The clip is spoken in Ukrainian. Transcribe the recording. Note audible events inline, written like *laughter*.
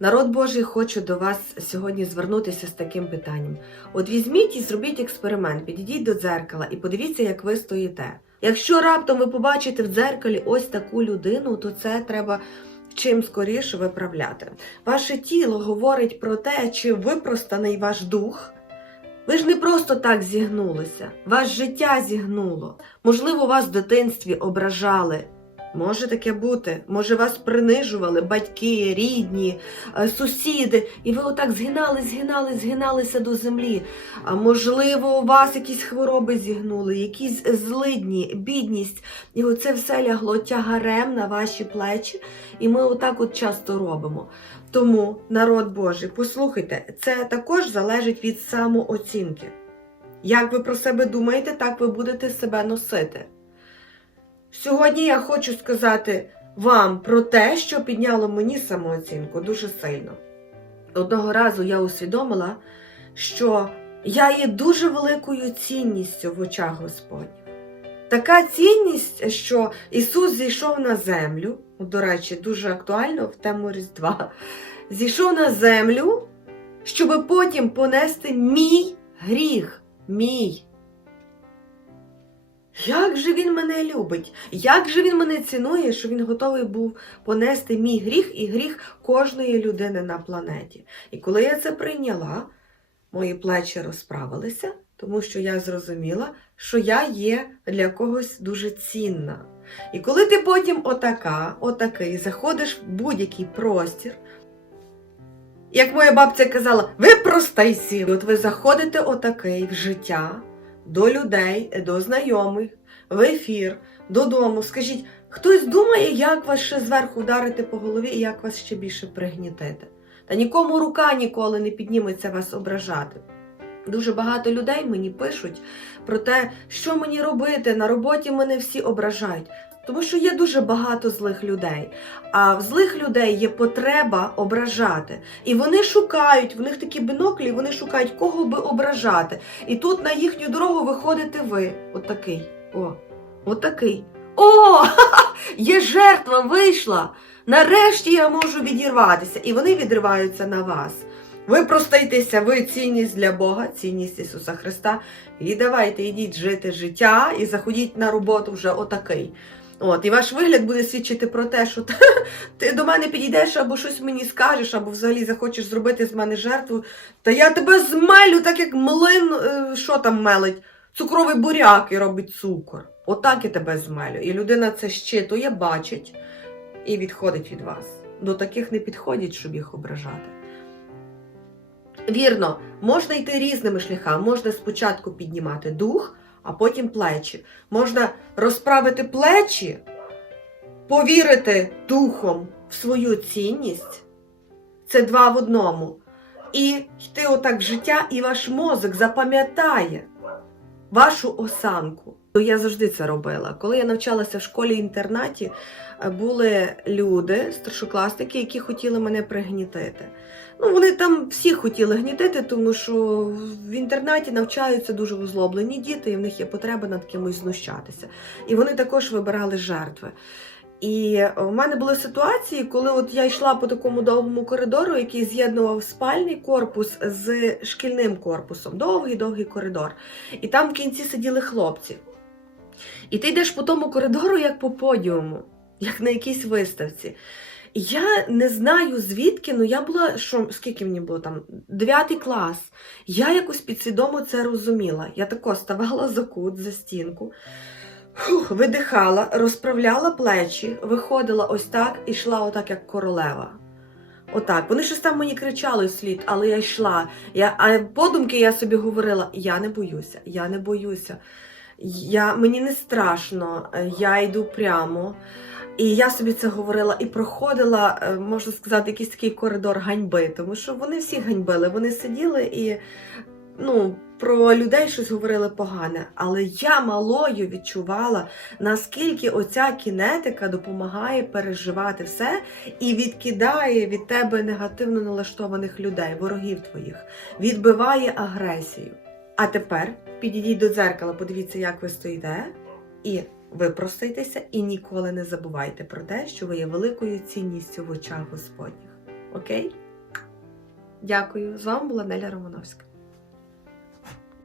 Народ Божий, хочу до вас сьогодні звернутися з таким питанням. От візьміть і зробіть експеримент, підійдіть до дзеркала і подивіться, як ви стоїте. Якщо раптом ви побачите в дзеркалі ось таку людину, то це треба чим скоріше виправляти. Ваше тіло говорить про те, чи випростаний ваш дух. Ви ж не просто так зігнулися, ваше життя зігнуло. Можливо, вас в дитинстві ображали. Може таке бути. Може, вас принижували батьки, рідні, е, сусіди, і ви отак згинали, згинали, згиналися до землі. А можливо, у вас якісь хвороби зігнули, якісь злидні, бідність, і оце все лягло тягарем на ваші плечі, і ми отак от часто робимо. Тому, народ Божий, послухайте, це також залежить від самооцінки. Як ви про себе думаєте, так ви будете себе носити. Сьогодні я хочу сказати вам про те, що підняло мені самооцінку дуже сильно. Одного разу я усвідомила, що я є дуже великою цінністю в очах Господніх. Така цінність, що Ісус зійшов на землю, до речі, дуже актуально в тему Різдва, зійшов на землю, щоб потім понести мій гріх, мій. Як же він мене любить, як же він мене цінує, що він готовий був понести мій гріх і гріх кожної людини на планеті. І коли я це прийняла, мої плечі розправилися, тому що я зрозуміла, що я є для когось дуже цінна. І коли ти потім отака, отакий, заходиш в будь-який простір, як моя бабця казала, ви простий сіл, от ви заходите отакий в життя до людей, до знайомих, в ефір, додому. Скажіть, хтось думає, як вас ще зверху вдарити по голові і як вас ще більше пригнітити? Та нікому рука ніколи не підніметься вас ображати. Дуже багато людей мені пишуть про те, що мені робити, на роботі мене всі ображають. Тому що є дуже багато злих людей. А в злих людей є потреба ображати. І вони шукають, в них такі биноклі, вони шукають, кого би ображати. І тут на їхню дорогу виходите ви. Отакий. О, отакий. О! *laughs* Є жертва, вийшла. Нарешті я можу відірватися. І вони відриваються на вас. Ви простайтеся, ви цінність для Бога, цінність Ісуса Христа. І давайте йдіть жити життя і заходіть на роботу вже отакий. От, і ваш вигляд буде свідчити про те, що ти до мене підійдеш або щось мені скажеш, або взагалі захочеш зробити з мене жертву. Та я тебе змелю, так як млин, е, що там мелить, цукровий буряк і робить цукор. Отак я тебе змелю. І людина це щитує, бачить і відходить від вас. До таких не підходять, щоб їх ображати. Вірно, можна йти різними шляхами. Можна спочатку піднімати дух, а потім плечі. Можна розправити плечі, повірити духом в свою цінність. Це два в одному. І йти отак в життя, і ваш мозок запам'ятає вашу осанку. Я завжди це робила. Коли я навчалася в школі-інтернаті, е, були люди, старшокласники, які хотіли мене пригнітити. Ну, вони там всі хотіли гнітити, тому що в інтернаті навчаються дуже озлоблені діти, і в них є потреба над кимось знущатися. І вони також вибирали жертви. І в мене були ситуації, коли от я йшла по такому довгому коридору, який з'єднував спальний корпус з шкільним корпусом. Довгий-довгий коридор. І там в кінці сиділи хлопці. І ти йдеш по тому коридору, як по подіуму, як на якійсь виставці. Я не знаю звідки, ну я була, що, скільки мені було там, 9 клас. Я якось підсвідомо це розуміла. Я тако ставала за кут, за стінку, фух, видихала, розправляла плечі, виходила ось так і йшла отак, як королева. Отак. Вони щось там мені кричали вслід, але я йшла. Я, а подумки я собі говорила: я не боюся, я не боюся. Я, мені не страшно, я йду прямо. І я собі це говорила і проходила, е, можна сказати, якийсь такий коридор ганьби, тому що вони всі ганьбили. Вони сиділи і ну, про людей щось говорили погане. Але я малою відчувала, наскільки оця кінетика допомагає переживати все і відкидає від тебе негативно налаштованих людей, ворогів твоїх, відбиває агресію. А тепер підійдіть до дзеркала, подивіться, як ви стоїте, і випростайтеся, і ніколи не забувайте про те, що ви є великою цінністю в очах Господніх. Окей? Дякую. З вами була Неля Романовська.